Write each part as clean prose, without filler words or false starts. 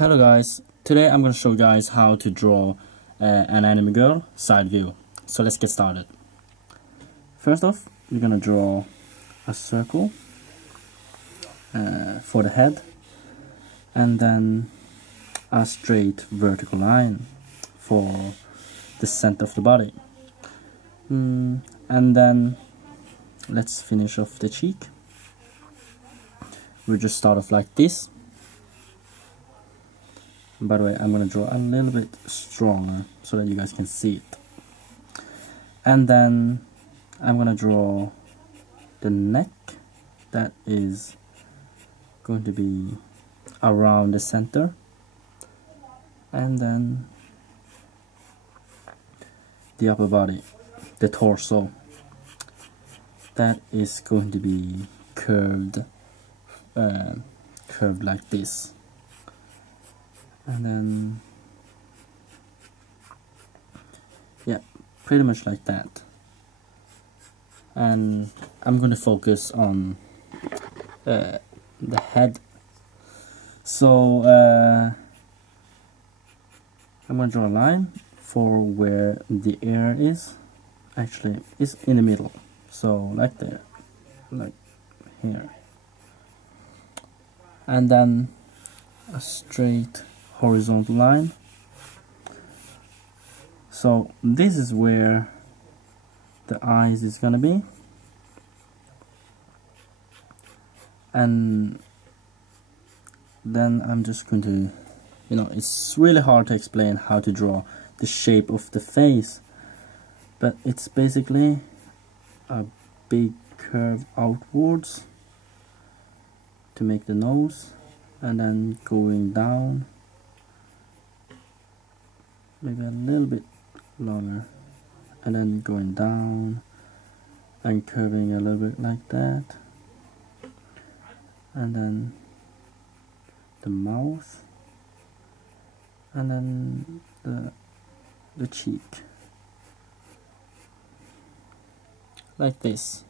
Hello guys, today I'm going to show you guys how to draw an anime girl side view. So let's get started. First off, you're going to draw a circle for the head, and then a straight vertical line for the center of the body. And then let's finish off the cheek. We'll just start off like this. By the way, I'm going to draw a little bit stronger so that you guys can see it. And then I'm going to draw the neck that is going to be around the center. And then the upper body, the torso, that is going to be curved like this. And then, yeah, pretty much like that. And I'm going to focus on the head. So I'm going to draw a line for where the ear is. Actually, it's in the middle. So like there, like here. And then a straight horizontal line. So this is where the eyes is gonna be, and then I'm just going to, it's really hard to explain how to draw the shape of the face, but it's basically a big curve outwards to make the nose, and then going down maybe a little bit longer, and then going down and curving a little bit like that, and then the mouth, and then the cheek like this.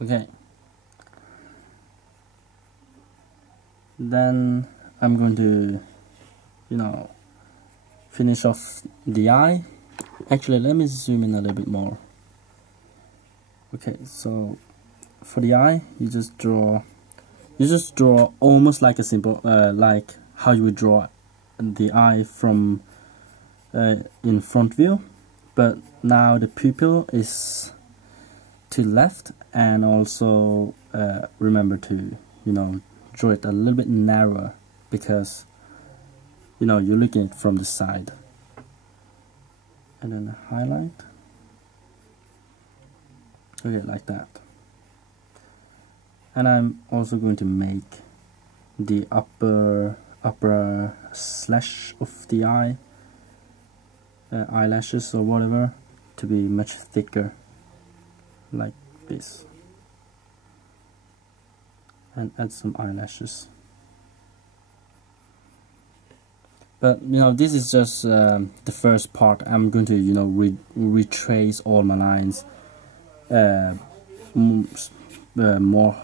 Okay. Then I'm going to, finish off the eye. Actually, let me zoom in a little bit more. Okay, so for the eye, you just draw almost like a simple, like how you would draw the eye from in front view, but now the pupil is to left, and also remember to draw it a little bit narrower, because you're looking at it from the side. And then highlight, okay, like that. And I'm also going to make the upper slash of the eye, eyelashes or whatever, to be much thicker, like this, and add some eyelashes. But this is just the first part. I'm going to retrace all my lines more,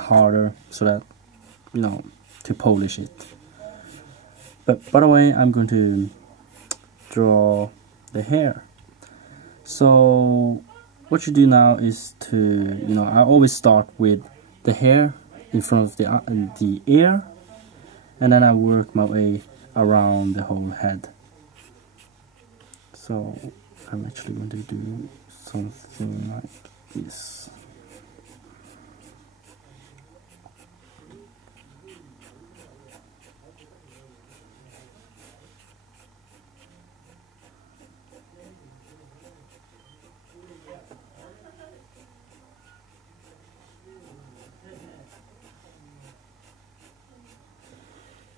harder, so that to polish it. But by the way, I'm going to draw the hair. So what you do now is to, I always start with the hair in front of the ear, and then I work my way around the whole head. So I'm actually going to do something like this.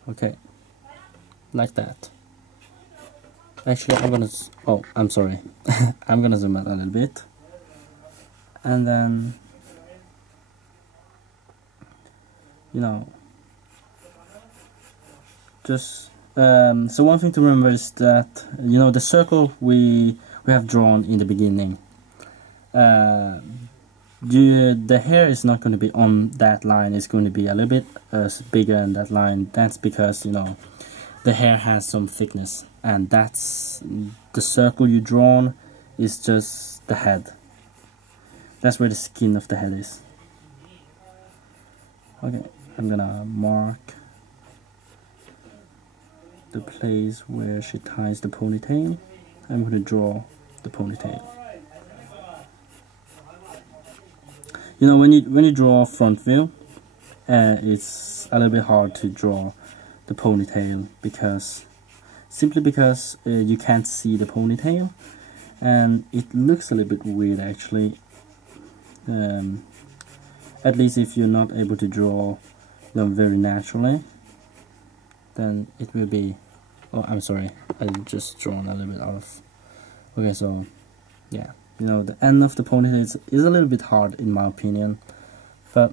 Okay, like that. Actually, I'm sorry. I'm gonna zoom out a little bit, and then just so one thing to remember is that the circle we have drawn in the beginning, the hair is not going to be on that line. It's going to be a little bit bigger than that line. That's because, you know, the hair has some thickness, and that's the circle you drawn is just the head. That's where the skin of the head is. Okay, I'm gonna mark the place where she ties the ponytail. I'm gonna draw the ponytail. You know, when you draw front view, it's a little bit hard to draw the ponytail simply because you can't see the ponytail, and it looks a little bit weird actually. At least if you're not able to draw them very naturally, then it will be. Oh, I'm sorry, I just drawn a little bit out of. Okay, so yeah, you know, the end of the ponytail is a little bit hard in my opinion, but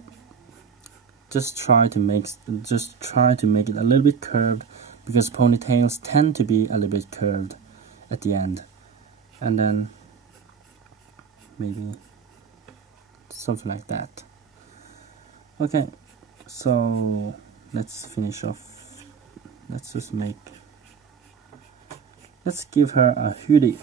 just try to make it a little bit curved, because ponytails tend to be a little bit curved at the end, and then maybe something like that. Okay, so let's finish off. Let's give her a hoodie.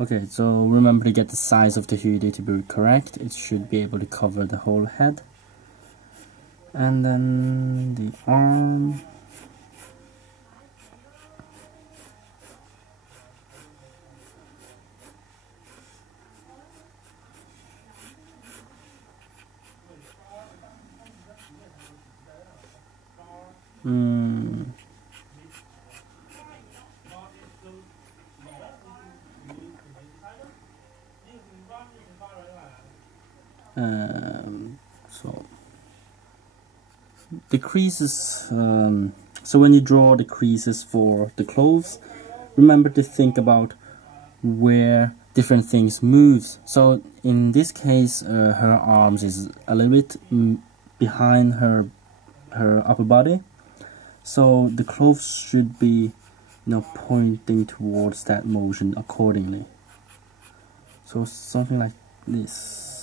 Okay, so remember to get the size of the hoodie to be correct. It should be able to cover the whole head. And then the arm. So the creases, so when you draw the creases for the clothes, remember to think about where different things moves. So in this case, her arms is a little bit behind her upper body, so the clothes should be, you know, pointing towards that motion accordingly. So something like this.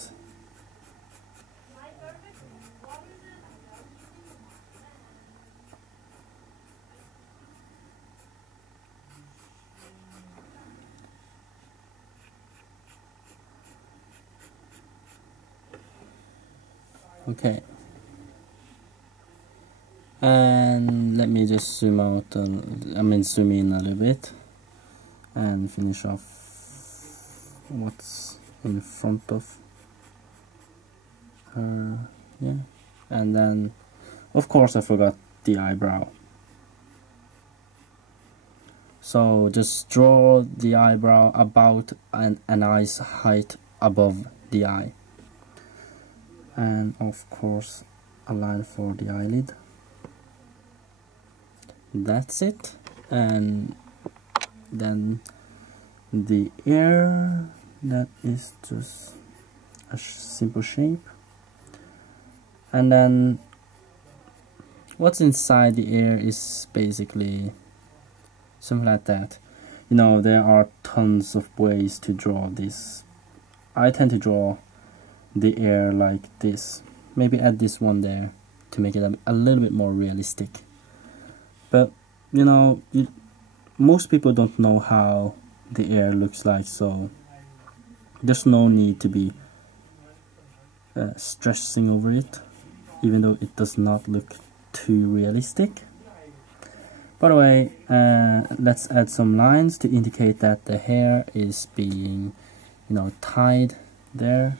Okay, and let me just zoom out, zoom in a little bit and finish off what's in front of her. Yeah, and then of course I forgot the eyebrow, so just draw the eyebrow about an eye's height above the eye, and of course a line for the eyelid. That's it. And then the ear, that is just a simple shape, and then what's inside the ear is basically something like that. You know, there are tons of ways to draw this. I tend to draw the ear like this, maybe add this one there to make it a little bit more realistic. But you know, most people don't know how the ear looks like, so there's no need to be stressing over it, even though it does not look too realistic. By the way, let's add some lines to indicate that the hair is being, you know, tied there.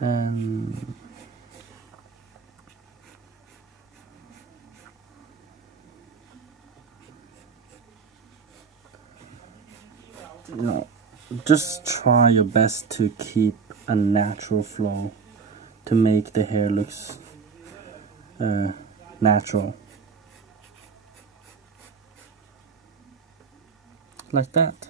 And you know, just try your best to keep a natural flow to make the hair looks natural. like that.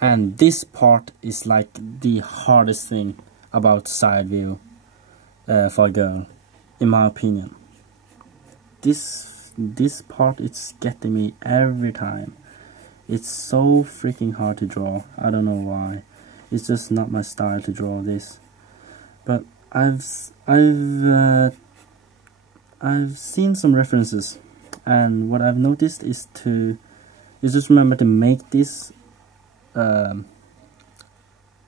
And this part is like the hardest thing about side view for a girl, in my opinion. This part, it's getting me every time. It's so freaking hard to draw. I don't know why. It's just not my style to draw this. But I've seen some references, and what I've noticed is just remember to make this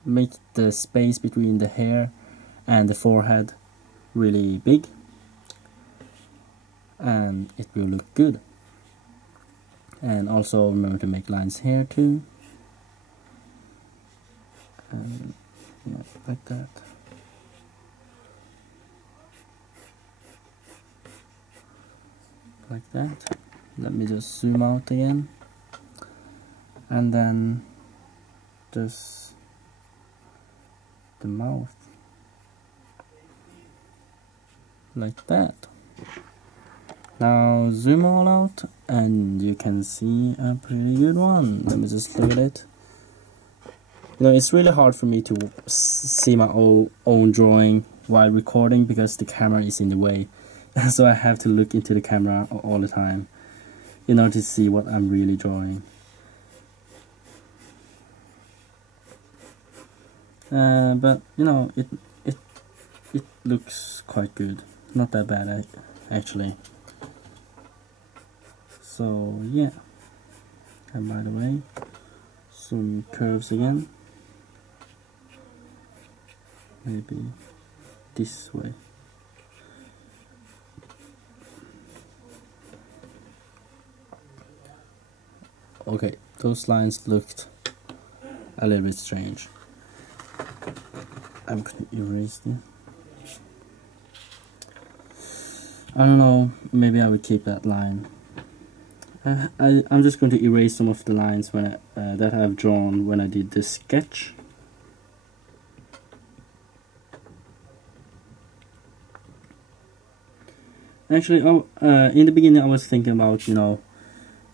make the space between the hair and the forehead really big, and it will look good. And also remember to make lines here too, and yeah, like that. Like that. Let me just zoom out again, and then just the mouth like that. Now zoom all out and you can see a pretty good one. Let me just look at it. You know, it's really hard for me to see my own drawing while recording because the camera is in the way. So I have to look into the camera all the time in order to see what I'm really drawing. But you know, it looks quite good. Not that bad actually. So yeah. And by the way, some curves again. Maybe this way. Okay, those lines looked a little bit strange. I'm going to erase them. I don't know, maybe I will keep that line. I'm just going to erase some of the lines when that I've drawn when I did this sketch. Actually, in the beginning I was thinking about, you know,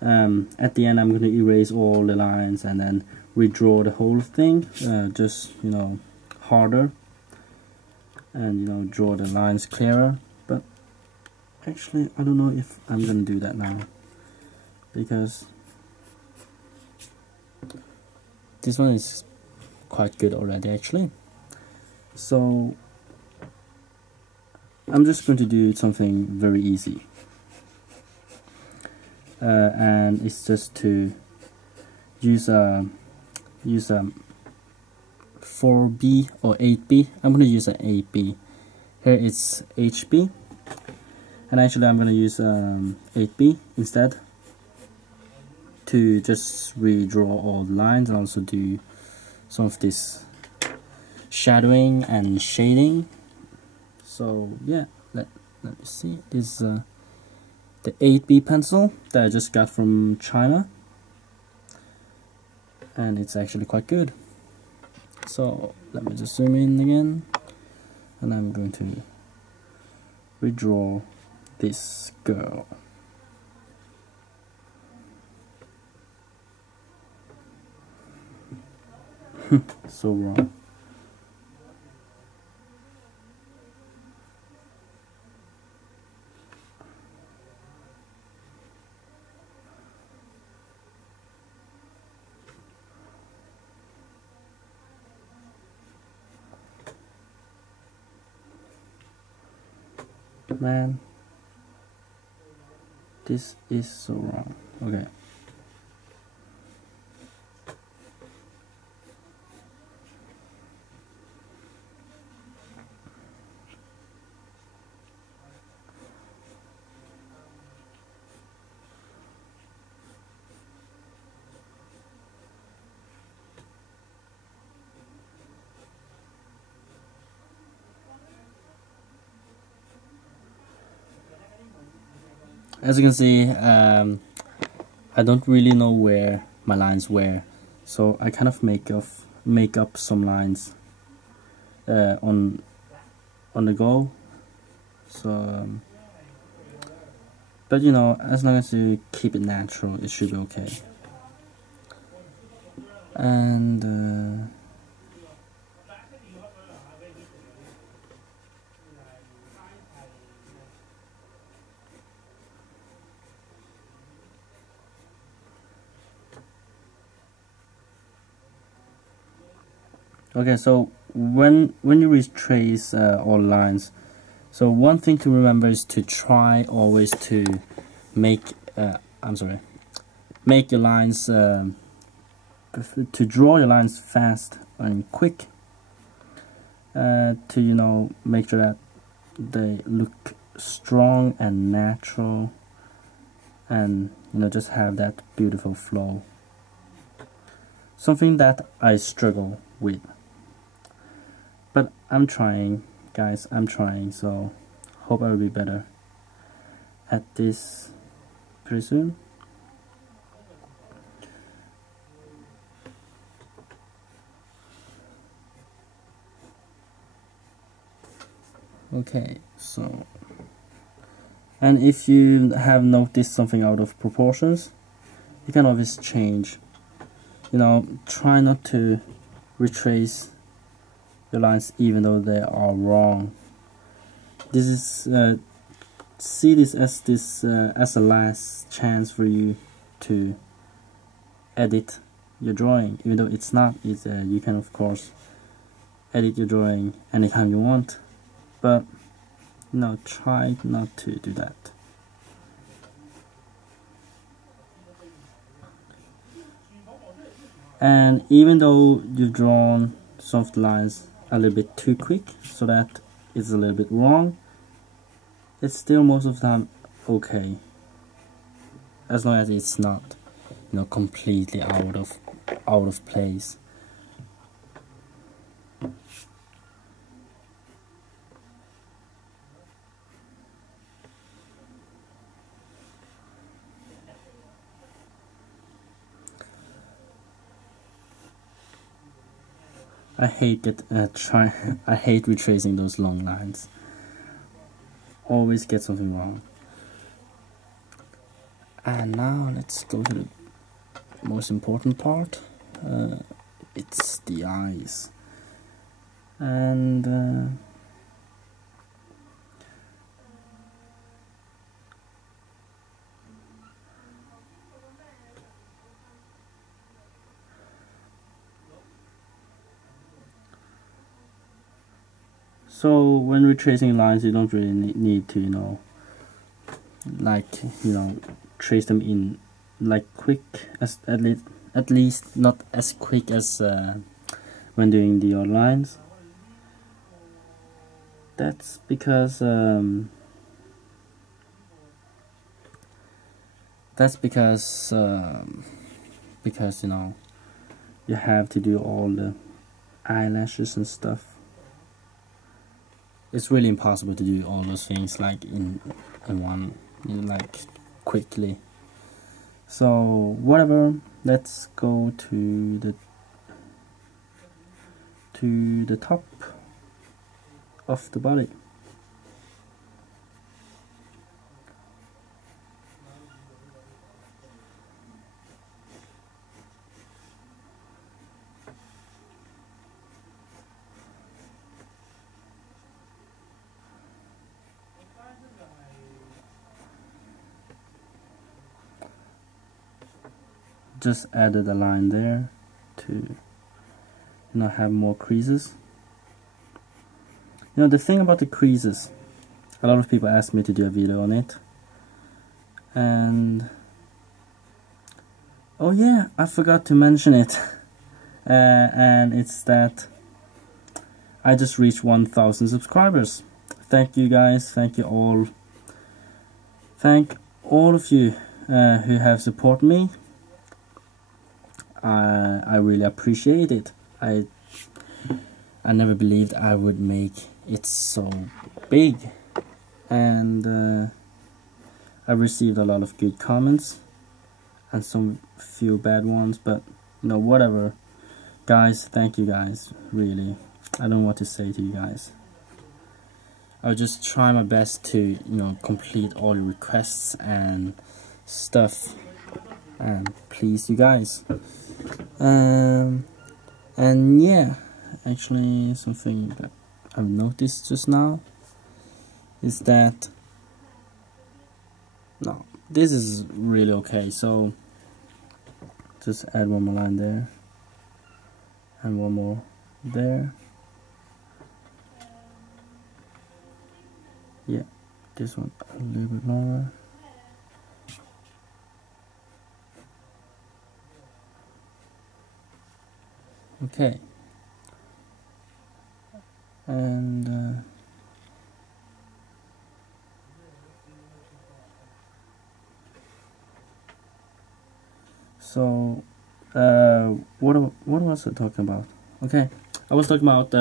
at the end I'm going to erase all the lines and then redraw the whole thing, just, you know, harder, and, you know, draw the lines clearer. But actually I don't know if I'm going to do that now, because this one is quite good already actually. So I'm just going to do something very easy, and it's just to use a 4B or 8B. I'm going to use an 8B. Here it's HB, and actually I'm going to use 8B instead to just redraw all the lines and also do some of this shadowing and shading. So yeah, let me see. This is the 8B pencil that I just got from China, and it's actually quite good. So let me just zoom in again, and I'm going to redraw this girl. So wrong. Man, this is so wrong. Okay. As you can see, I don't really know where my lines were, so I kind of make up some lines on the go. So, but you know, as long as you keep it natural, it should be okay. And okay, so when you retrace all lines, so one thing to remember is to try always to make make your lines to draw your lines fast and quick, to make sure that they look strong and natural, and just have that beautiful flow. Something that I struggle with, but I'm trying, guys. I'm trying, so hope I will be better at this pretty soon. Okay, so, and if you have noticed something out of proportions, you can always change. Try not to retrace your lines even though they are wrong. This is see this as a last chance for you to edit your drawing, even though it's not. You can of course edit your drawing anytime you want, but try not to do that. And even though you've drawn some of the lines a little bit too quick, so that it's a little bit wrong, it's still most of the time okay, as long as it's not completely out of place. I hate retracing those long lines. Always get something wrong. And now let's go to the most important part. It's the eyes. And so when retracing lines, you don't really need to trace them in quick, as at least not as quick as when doing the other lines. That's because you have to do all the eyelashes and stuff. It's really impossible to do all those things in one, quickly. So whatever, let's go to the top of the body. Just added a line there to have more creases. The thing about the creases, a lot of people ask me to do a video on it, and oh yeah, I forgot to mention it. And it's that I just reached 1,000 subscribers. Thank you guys, thank you all. Thank all of you who have supported me. I really appreciate it. I never believed I would make it so big, and I received a lot of good comments and some few bad ones, but whatever. Guys, thank you guys, really. I don't know what to say to you guys. I'll just try my best to complete all your requests and stuff and please you guys. And yeah, actually something that I've noticed just now is that no, this is really okay. So just add one more line there and one more there. Yeah, this one a little bit longer. Okay, and so what was I talking about? Okay, I was talking about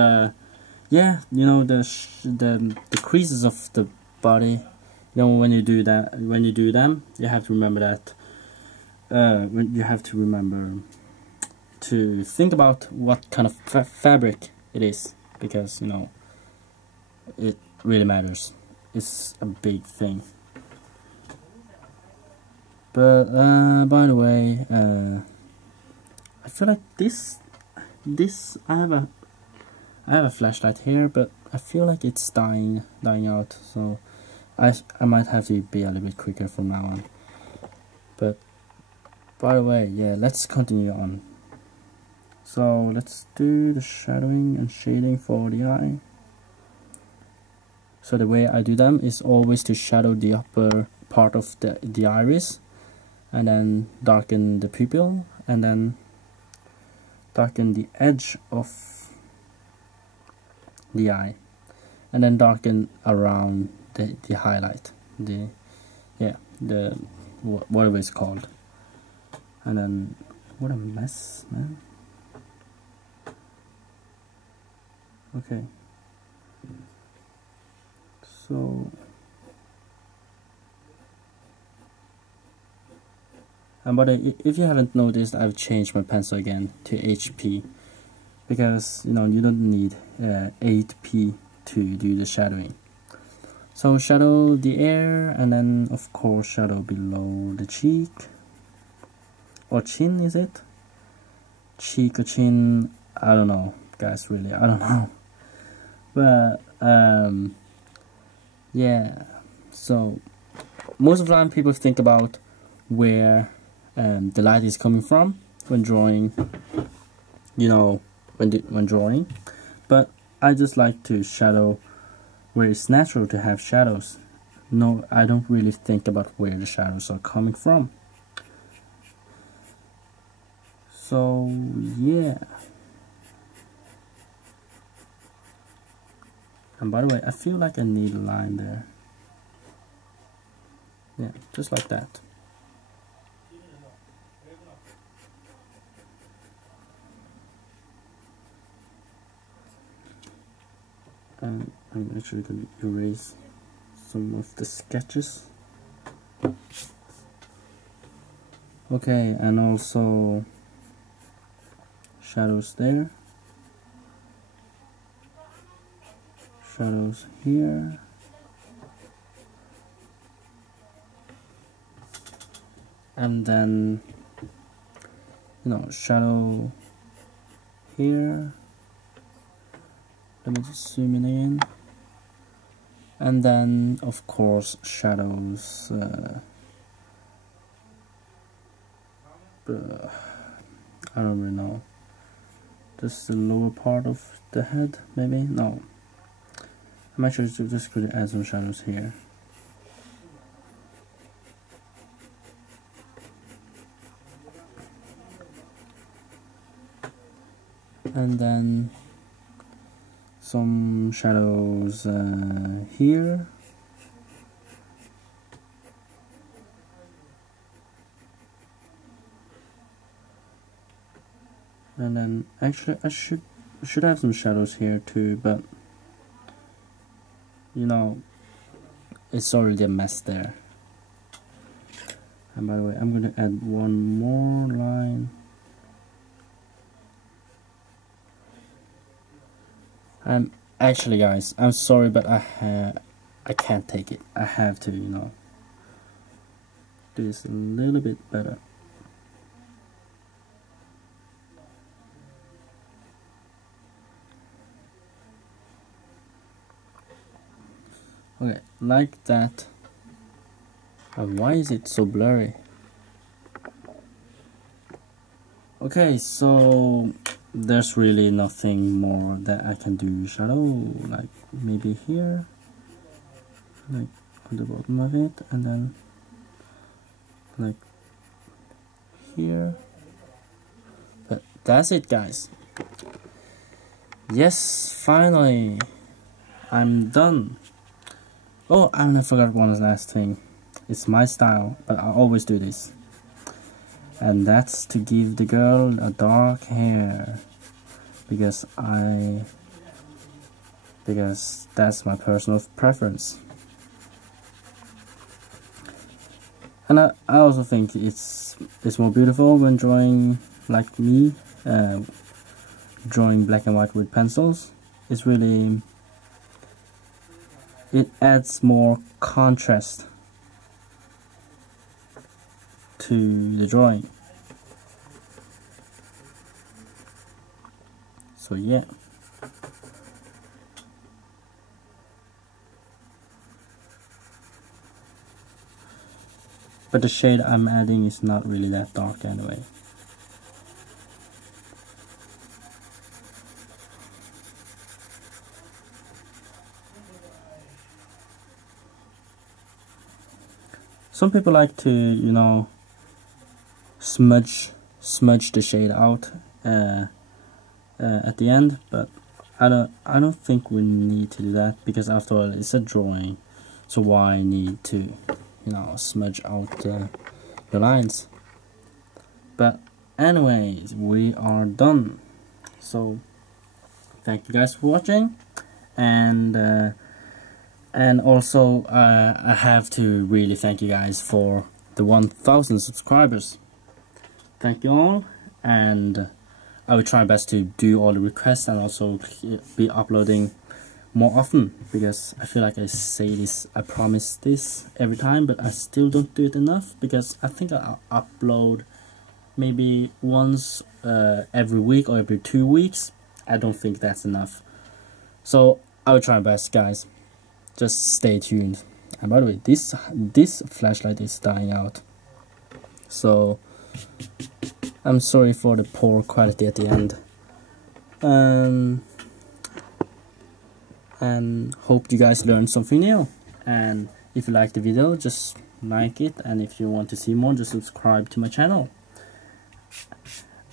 yeah, you know, the creases of the body. You know, when you do them, you have to remember that. When you have to remember to think about what kind of fabric it is, because you know it really matters. It's a big thing. But by the way, I feel like this I have a flashlight here, but I feel like it's dying out. So I might have to be a little bit quicker from now on. But by the way, yeah, let's continue on. So let's do the shadowing and shading for the eye. So the way I do them is always to shadow the upper part of the iris, and then darken the pupil, and then darken the edge of the eye, and then darken around the highlight, the whatever it's called. And then what a mess, man. Okay, so but if you haven't noticed, I've changed my pencil again to HP, because you know you don't need 8p to do the shadowing. So shadow the ear, and then of course shadow below the cheek or chin. Is it cheek or chin? I don't know, guys, really I don't know. But yeah, so most of the time people think about where the light is coming from when drawing, you know, when drawing. But I just like to shadow where it's natural to have shadows. No, I don't really think about where the shadows are coming from. So yeah. And by the way, I feel like I need a line there. Yeah, just like that. And I'm actually going to erase some of the sketches. Okay, and also shadows there, shadows here, and then you know, shadow here. Let me just zoom in again. And then of course shadows I don't really know, just the lower part of the head, maybe. No, I'm actually just going to add some shadows here. And then some shadows here. And then actually I should have some shadows here too, but you know, it's already a mess there. And by the way, I'm going to add one more line. Actually, guys, I'm sorry, but I can't take it. I have to, you know, do this a little bit better. like that. Why is it so blurry? Okay, so there's really nothing more that I can do. Shadow, like maybe here, like on the bottom of it, and then like here. But that's it, guys. Yes, finally I'm done. Oh, and I forgot one last thing. It's my style, but I always do this. And that's to give the girl a dark hair. Because that's my personal preference. And I also think it's more beautiful when drawing like me, drawing black and white with pencils. It's really, it adds more contrast to the drawing. So yeah. But the shade I'm adding is not really that dark anyway. Some people like to, you know, smudge the shade out at the end, but I don't think we need to do that, because after all it's a drawing, so why need to, you know, smudge out the lines. But anyways, we are done. So thank you guys for watching, and also I have to really thank you guys for the 1000 subscribers. Thank you all, and I will try my best to do all the requests and also be uploading more often, because I feel like I say this, I promise this every time, but I still don't do it enough, because I think I'll upload maybe once every week or every 2 weeks. I don't think that's enough. So I will try my best, guys. Just stay tuned. And by the way, this flashlight is dying out, so I'm sorry for the poor quality at the end. And hope you guys learned something new. And if you like the video, just like it, and if you want to see more, just subscribe to my channel.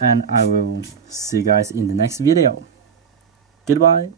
And I will see you guys in the next video. Goodbye.